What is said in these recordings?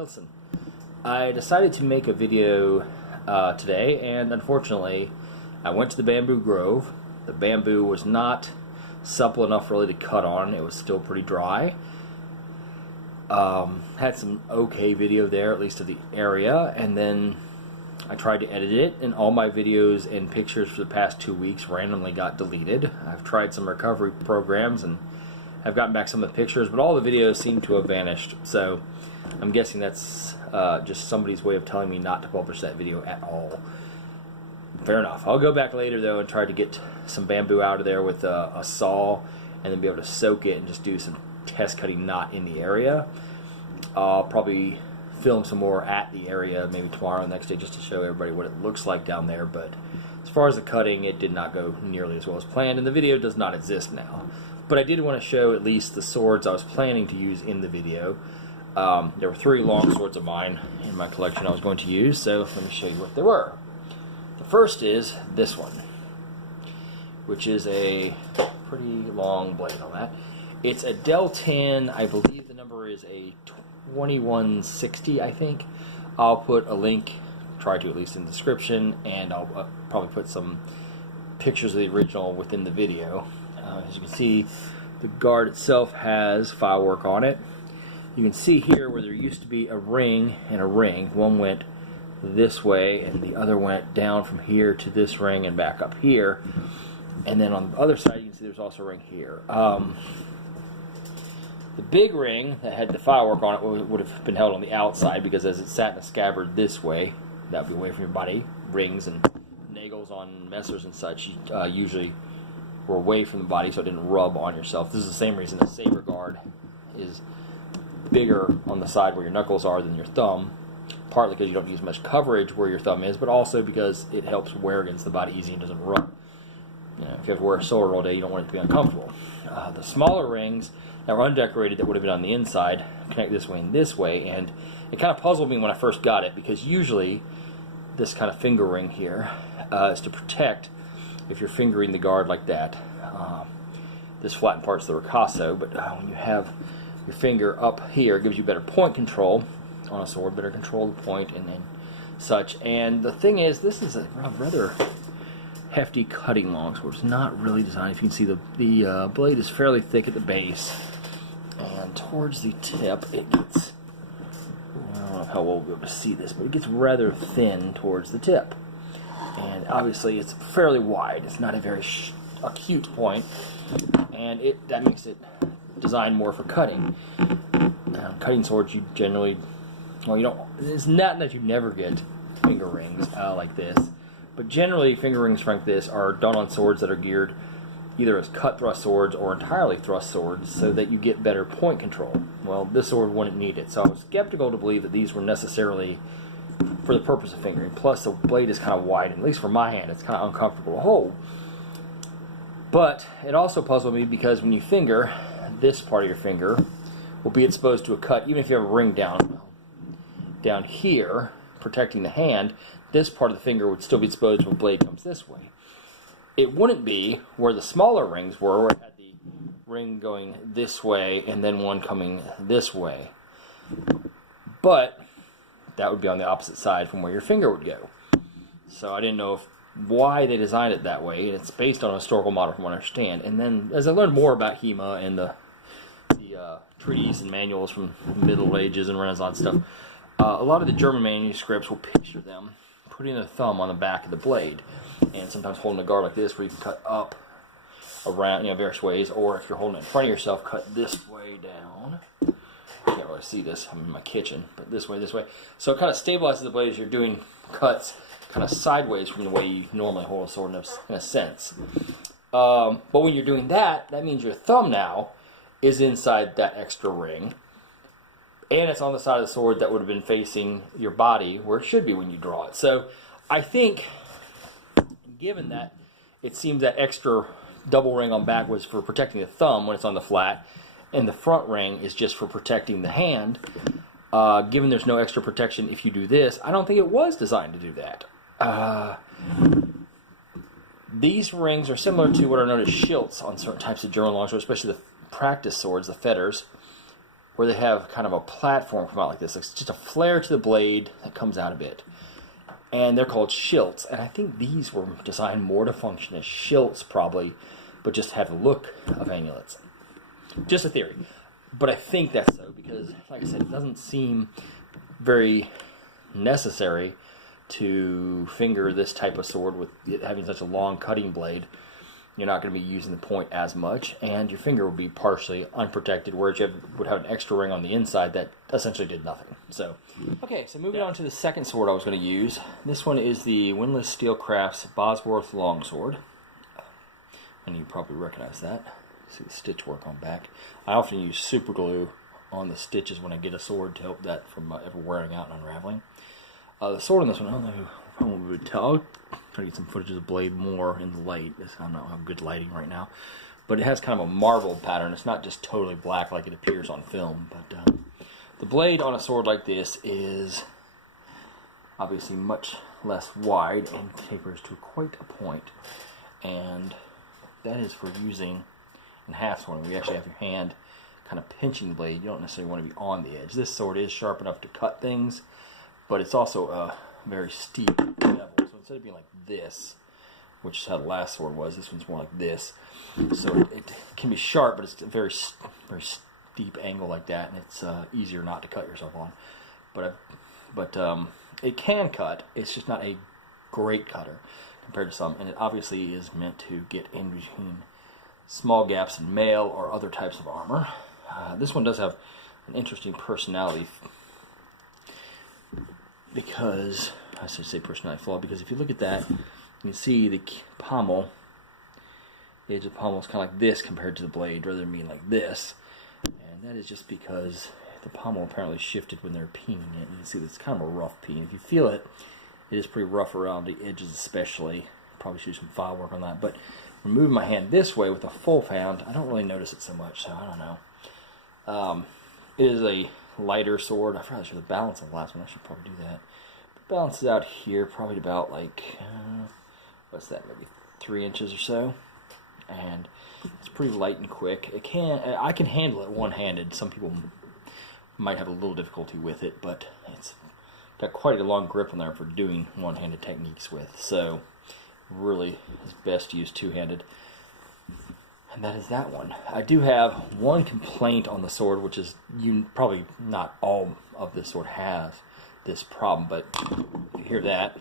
Listen, I decided to make a video today, and unfortunately I went to the bamboo grove. The bamboo was not supple enough really to cut on. It was still pretty dry. Had some okay video there, at least of the area, and then I tried to edit it, and all my videos and pictures for the past 2 weeks randomly got deleted. I've tried some recovery programs and have gotten back some of the pictures, but all the videos seem to have vanished. So I'm guessing that's just somebody's way of telling me not to publish that video at all. Fair enough. I'll go back later though and try to get some bamboo out of there with a saw, and then be able to soak it and just do some test cutting not in the area. I'll probably film some more at the area maybe tomorrow or the next day just to show everybody what it looks like down there. But as far as the cutting, it did not go nearly as well as planned, and the video does not exist now. But I did want to show at least the swords I was planning to use in the video. There were 3 long swords of mine in my collection I was going to use, so let me show you what they were. The first is this one, which is a pretty long blade on that. It's a Deltan, I believe the number is a 2160, I think. I'll put a link, try to at least in the description, and I'll probably put some pictures of the original within the video. As you can see, the guard itself has firework on it. You can see here where there used to be a ring and a ring. One went this way and the other went down from here to this ring and back up here. And then on the other side you can see there's also a ring here. The big ring that had the firework on it would have been held on the outside, because as it sat in a scabbard this way, that would be away from your body. Rings and nagels on messers and such usually were away from the body so it didn't rub on yourself. This is the same reason the saber guard is bigger on the side where your knuckles are than your thumb, partly because you don't use much coverage where your thumb is, but also because it helps wear against the body easy and doesn't rub. You know, if you have to wear a sword all day, you don't want it to be uncomfortable. The smaller rings that were undecorated that would have been on the inside connect this way and this way, and it kind of puzzled me when I first got it, because usually this kind of finger ring here is to protect if you're fingering the guard like that. This flattened part's the ricasso, but when you have your finger up here, it gives you better point control on a sword, better control of the point and such. And the thing is, this is a rather hefty cutting longsword. It's not really designed. If you can see, the blade is fairly thick at the base, and towards the tip it gets, I don't know how well we'll be able to see this, but it gets rather thin towards the tip. And obviously it's fairly wide. It's not a very acute point, and that makes it designed more for cutting. Cutting swords, you generally, well, you don't. It's not that you never get finger rings like this, but generally finger rings like this are done on swords that are geared either as cut thrust swords or entirely thrust swords, so that you get better point control. Well, this sword wouldn't need it, so I was skeptical to believe that these were necessarily for the purpose of fingering. Plus, the blade is kind of wide, and at least for my hand, it's kind of uncomfortable to hold. But it also puzzled me, because when you finger, this part of your finger will be exposed to a cut, even if you have a ring down here protecting the hand. This part of the finger would still be exposed when the blade comes this way. It wouldn't be where the smaller rings were, where it had the ring going this way and then one coming this way. But that would be on the opposite side from where your finger would go. So I didn't know why they designed it that way, and it's based on a historical model from what I understand. And then as I learned more about HEMA and the treaties and manuals from the Middle Ages and Renaissance stuff, a lot of the German manuscripts will picture them putting their thumb on the back of the blade, and sometimes holding a guard like this where you can cut up around, various ways, or if you're holding it in front of yourself, cut this way down. I can't really see this, I'm in my kitchen, but this way. So it kind of stabilizes the blade as you're doing cuts kind of sideways from the way you normally hold a sword in a sense. But when you're doing that means your thumb now is inside that extra ring, and it's on the side of the sword that would have been facing your body where it should be when you draw it. So I think, given that it seems that extra double ring on back was for protecting the thumb when it's on the flat, and the front ring is just for protecting the hand, given there's no extra protection if you do this, I don't think it was designed to do that. These rings are similar to what are known as schilts on certain types of German longswords, especially the practice swords, the fetters, where they have kind of a platform come out like this. It's just a flare to the blade that comes out a bit. And they're called shilts. And I think these were designed more to function as shilts probably, but just have the look of amulets. Just a theory. But I think that's so because, like I said, it doesn't seem very necessary to finger this type of sword with it having such a long cutting blade. You're not going to be using the point as much, and your finger will be partially unprotected, whereas you would have an extra ring on the inside that essentially did nothing. So, okay, so moving on to the second sword I was going to use. This one is the Windlass Steelcrafts Bosworth Longsword. And you probably recognize that. See the stitch work on back. I often use super glue on the stitches when I get a sword to help that from ever wearing out and unraveling. The sword on this one, I don't know, I won't be able to tell. I'll try to get some footage of the blade more in the light. I don't have good lighting right now. But it has kind of a marbled pattern. It's not just totally black like it appears on film. But the blade on a sword like this is obviously much less wide and tapers to quite a point. And that is for using in half sword. We actually have your hand kind of pinching the blade. You don't necessarily want to be on the edge. This sword is sharp enough to cut things, but it's also a very steep bevel. So instead of being like this, which is how the last sword was, this one's more like this. So it can be sharp, but it's a very steep angle like that, and it's easier not to cut yourself on. But it can cut. It's just not a great cutter compared to some, and it obviously is meant to get in between small gaps in mail or other types of armor. This one does have an interesting personality because, I should say personality flaw, because if you look at that, you can see the pommel, the edge of the pommel is kind of like this compared to the blade rather than being like this. And that is just because the pommel apparently shifted when they're peening it. And you can see that it's kind of a rough peen. If you feel it, it is pretty rough around the edges especially. Probably should do some file work on that. But moving my hand this way with a full hand, I don't really notice it so much, so I don't know. It is a lighter sword. I forgot to show the balance of the last one. I should probably do that. But balances out here probably about like, what's that, maybe 3 inches or so. And it's pretty light and quick. I can handle it one-handed. Some people might have a little difficulty with it, but it's got quite a long grip on there for doing one-handed techniques with. So really is best to use two-handed. And that is that one. I do have one complaint on the sword, which is probably not all of this sword has this problem, but you hear that.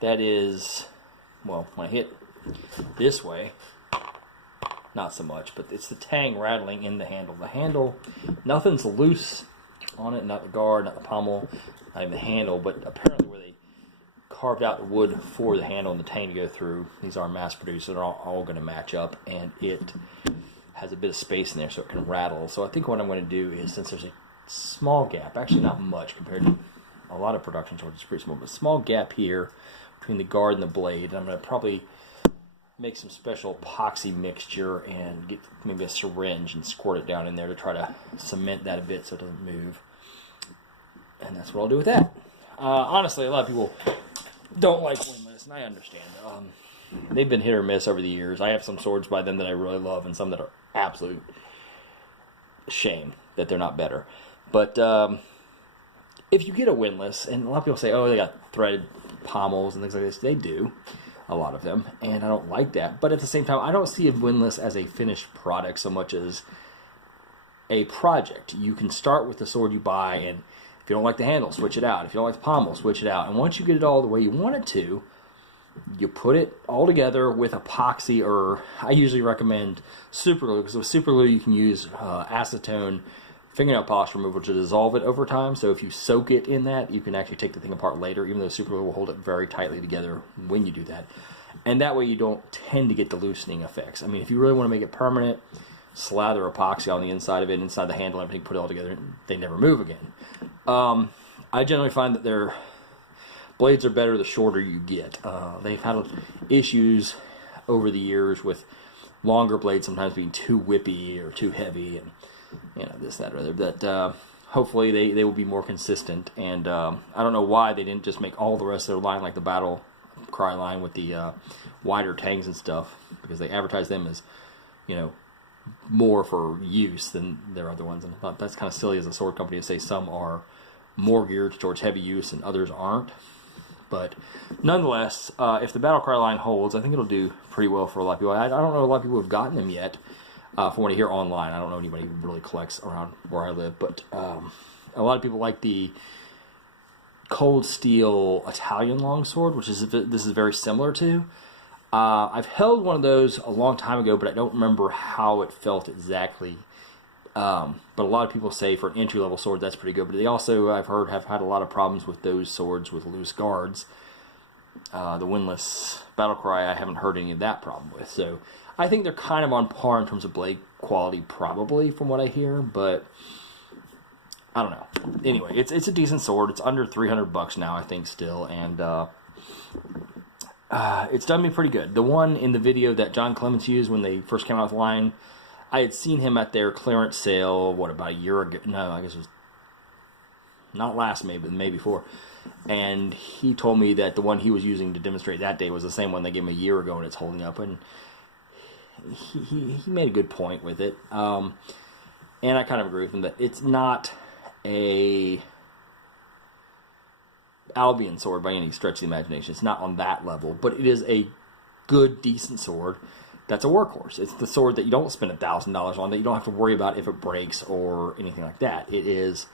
That is, well, when I hit this way, not so much, but it's the tang rattling in the handle. The handle, nothing's loose on it, not the guard, not the pommel, not even the handle, but apparently where they carved out the wood for the handle and the tang to go through, these are mass produced, so they're all going to match up, and it has a bit of space in there so it can rattle. So I think what I'm going to do is, since there's a small gap, actually not much compared to a lot of production swords, it's pretty small, but a small gap here between the guard and the blade, and I'm going to probably make some special epoxy mixture and get maybe a syringe and squirt it down in there to try to cement that a bit so it doesn't move. And that's what I'll do with that. Honestly, a lot of people don't like Winless, and I understand. They've been hit or miss over the years. I have some swords by them that I really love and some that are absolute shame that they're not better. But if you get a Winless, and a lot of people say, oh, they got threaded pommels and things like this, they do. A lot of them, and I don't like that. But at the same time, I don't see a Winless as a finished product so much as a project. You can start with the sword you buy, and if you don't like the handle, switch it out. If you don't like the pommel, switch it out. And once you get it all the way you want it to, you put it all together with epoxy, or I usually recommend super glue, because with super glue you can use acetone fingernail polish remover to dissolve it over time. So if you soak it in that, you can actually take the thing apart later, even though super glue will hold it very tightly together when you do that. And that way you don't tend to get the loosening effects. I mean, if you really want to make it permanent, slather epoxy on the inside of it, inside the handle, everything, put it all together, and they never move again. I generally find that their blades are better the shorter you get. They've had issues over the years with longer blades sometimes being too whippy or too heavy, and this, that, or other. But hopefully they will be more consistent. And I don't know why they didn't just make all the rest of their line like the Battle Cry line with the wider tangs and stuff, because they advertise them as, more for use than their other ones. And I thought that's kind of silly as a sword company to say some are more geared towards heavy use and others aren't. But nonetheless, if the Battlecry line holds, I think it'll do pretty well for a lot of people. I don't know a lot of people who have gotten them yet. From what I hear online, I don't know anybody who really collects around where I live. But a lot of people like the cold steel Italian longsword, which is this is very similar to. I've held one of those a long time ago, but I don't remember how it felt exactly. But a lot of people say for an entry-level sword, that's pretty good. But they also, I've heard, have had a lot of problems with those swords with loose guards. The Winless Battlecry, I haven't heard any of that problem with. So I think they're kind of on par in terms of blade quality, probably, from what I hear. But I don't know. Anyway, it's a decent sword. It's under $300 now, I think, still. And it's done me pretty good. The one in the video that John Clements used when they first came out with the line, I had seen him at their clearance sale, what, about a year ago? No, I guess it was not last May, but the May before. And he told me that the one he was using to demonstrate that day was the same one they gave him a year ago, and it's holding up. And he made a good point with it. And I kind of agree with him that it's not a Albion sword by any stretch of the imagination. It's not on that level, but it is a good, decent sword. That's a workhorse. It's the sword that you don't spend $1,000 on, that you don't have to worry about if it breaks or anything like that. It is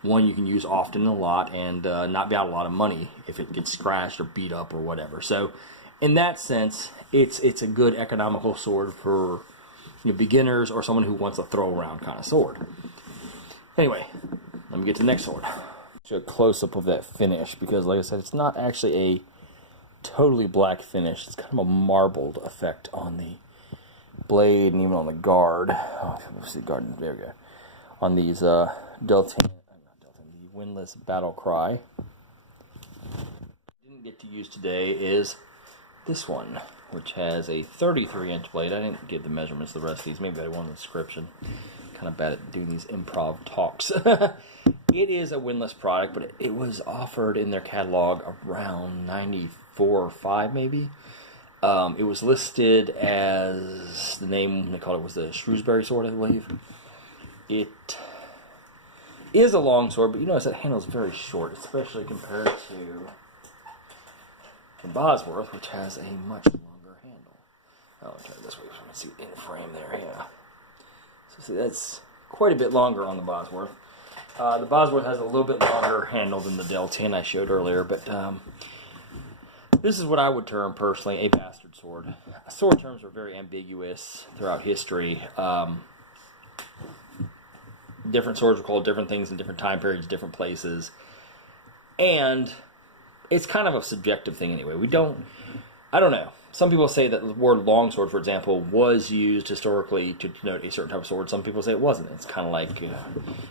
one you can use often a lot and not be out a lot of money if it gets scratched or beat up or whatever. So in that sense, it's a good economical sword for beginners or someone who wants a throw around kind of sword. Anyway, let me get to the next sword. Show a close-up of that finish, because like I said, it's not actually a totally black finish. It's kind of a marbled effect on the blade and even on the guard. Oh, let's see, guard. There we go. On these Deltan, the Winless Battlecry. Didn't get to use today is this one, which has a 33-inch blade. I didn't give the measurements of the rest of these. Maybe I won the description. Kind of bad at doing these improv talks. It is a Winless product, but it was offered in their catalog around 94 or 5 maybe. It was listed as, the name they called it was the Shrewsbury sword, I believe. It is a long sword, but you notice that handle is very short, especially compared to Bosworth, which has a much longer handle. I'll turn it this way so you can see in frame there, yeah. So see, that's quite a bit longer on the Bosworth. The Bosworth has a little bit longer handle than the Deltan I showed earlier, but this is what I would term, personally, a bastard sword. Sword terms are very ambiguous throughout history. Different swords were called different things in different time periods, different places. And it's kind of a subjective thing anyway. I don't know. Some people say that the word longsword, for example, was used historically to denote a certain type of sword. Some people say it wasn't. It's kind of like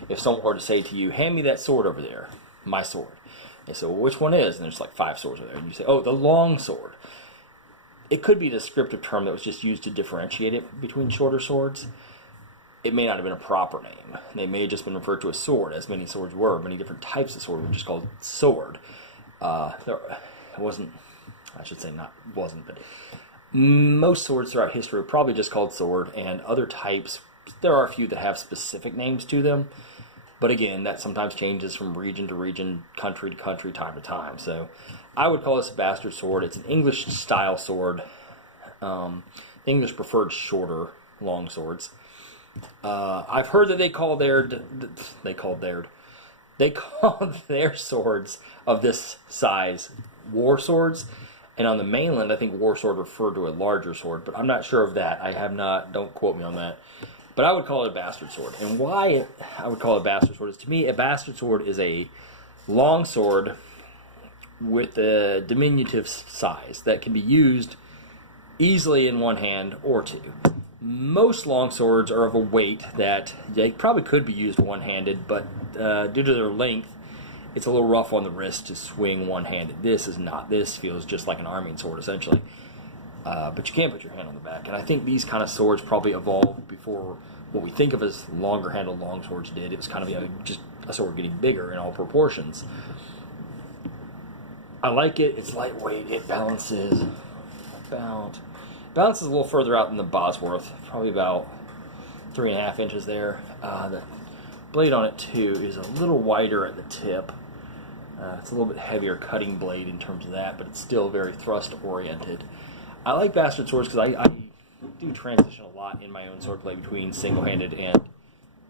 if someone were to say to you, hand me that sword over there, my sword. They say, well, which one is? And there's like 5 swords over there. And you say, oh, the longsword. It could be a descriptive term that was just used to differentiate it between shorter swords. It may not have been a proper name. They may have just been referred to as sword, as many swords were. Many different types of sword were just called sword. Most swords throughout history are probably just called sword, and other types, there are a few that have specific names to them, but again, that sometimes changes from region to region, country to country, time to time. So I would call this a bastard sword. It's an English style sword. English preferred shorter long swords. I've heard that they call their swords of this size war swords, and on the mainland I think war sword referred to a larger sword, but I'm not sure of that. I have not, don't quote me on that, but I would call it a bastard sword. And why I would call it a bastard sword is, to me, a bastard sword is a long sword with a diminutive size that can be used easily in one hand or two. Most long swords are of a weight that they probably could be used one-handed, but due to their length, it's a little rough on the wrist to swing one-handed. This is not. This feels just like an arming sword, essentially. But you can put your hand on the back. And I think these kind of swords probably evolved before what we think of as longer-handled long swords did. It was kind of just a sword getting bigger in all proportions. I like it. It's lightweight. It balances a little further out than the Bosworth. Probably about 3.5 inches there. The blade on it too is a little wider at the tip. It's a little bit heavier cutting blade in terms of that, but it's still very thrust oriented. I like bastard swords because I do transition a lot in my own swordplay between single-handed and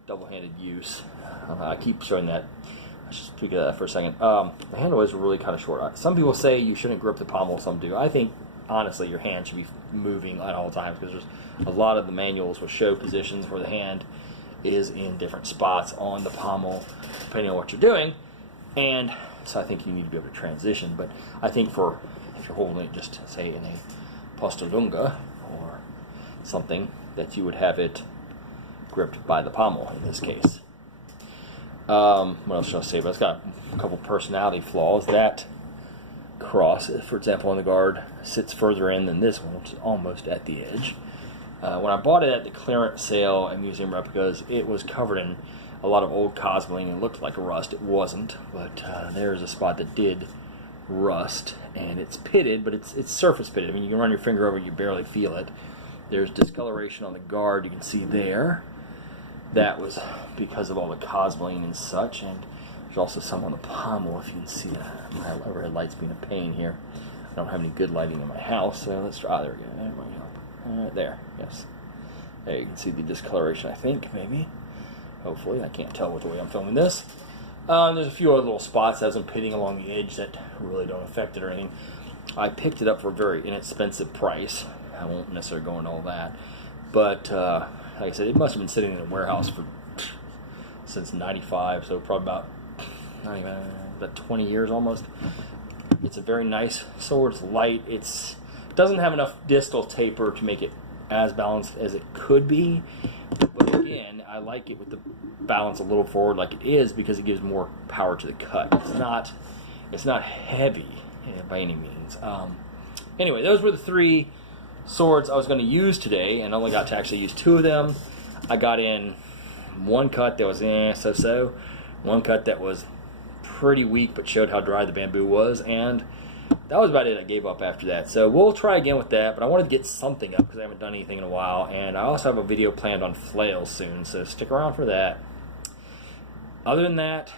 double-handed use. I keep showing that. Let's just tweak that for a second. The handle is really kind of short. Some people say you shouldn't grip the pommel, some do. I think, honestly, your hand should be moving at all times because there's a lot of the manuals will show positions where the hand is in different spots on the pommel, depending on what you're doing. And so I think you need to be able to transition. But I think if you're holding it just, say, in a postalunga or something, that you would have it gripped by the pommel in this case. What else should I say? But it's got a couple personality flaws. That cross, for example, on the guard, sits further in than this one, which is almost at the edge. When I bought it at the clearance sale at Museum Replicas, it was covered in a lot of old cosbling and looked like a rust. It wasn't, but there's a spot that did rust, and it's pitted, but it's surface pitted. I mean, you can run your finger over it, you barely feel it. There's discoloration on the guard, you can see there. That was because of all the cosbling and such, and there's also some on the pommel, if you can see that. My overhead light's being a pain here. I don't have any good lighting in my house, so let's try. There we go. There we go. There, yes. There you can see the discoloration, I think, maybe. Hopefully, I can't tell which way I'm filming this. There's a few other little spots that has some pitting along the edge that really don't affect it or anything. I picked it up for a very inexpensive price. I won't necessarily go into all that. But, like I said, it must have been sitting in a warehouse since '95, so probably about 20 years almost. It's a very nice sword. It's light. It doesn't have enough distal taper to make it as balanced as it could be. But again, I like it with the balance a little forward like it is because it gives more power to the cut. It's not heavy by any means. Anyway, those were the 3 swords I was going to use today, and I only got to actually use 2 of them. I got in one cut that was so-so, one cut that was pretty weak but showed how dry the bamboo was, and that was about it. I gave up after that. So we'll try again with that, but I wanted to get something up because I haven't done anything in a while, and I also have a video planned on flails soon, so stick around for that. Other than that,